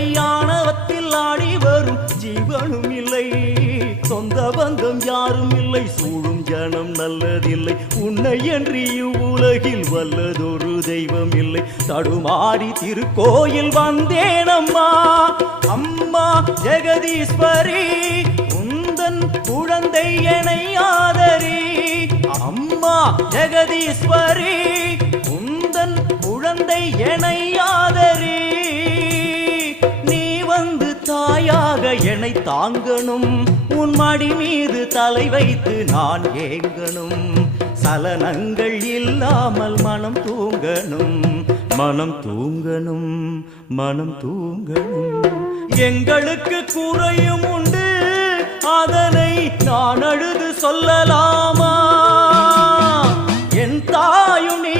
இல்லை, ஆணவத்தில் ஆடி வரும் ஜீவனும் இல்லை. சொந்த பந்தம் யாரும் இல்லை, சூழும் ஜனம் நல்லதில்லை. உன்னை என்று இவ்வுலகில் வல்லதொரு தெய்வம் இல்லை. தடுமாறி திருக்கோயில் வந்தேன் அம்மா, அம்மா ஜெகதீஸ்வரி, உந்தன் குழந்தை என்னை ஆதரி. அம்மா ஜெகதீஸ்வரி, உந்தன் குழந்தை என்னை ஆதரி. நீ வந்து தாயாக என்னை தாங்கணும், உன் மடி மீது தலை வைத்து நான் ஏங்கணும். சலனங்கள் இல்லாமல் மனம் தூங்கணும், மனம் தூங்கணும், மனம் தூங்கணும். எங்களுக்கு குறையும் உண்டு, அதனை நான் அழுது சொல்லலாமா? என் தாயும் நீ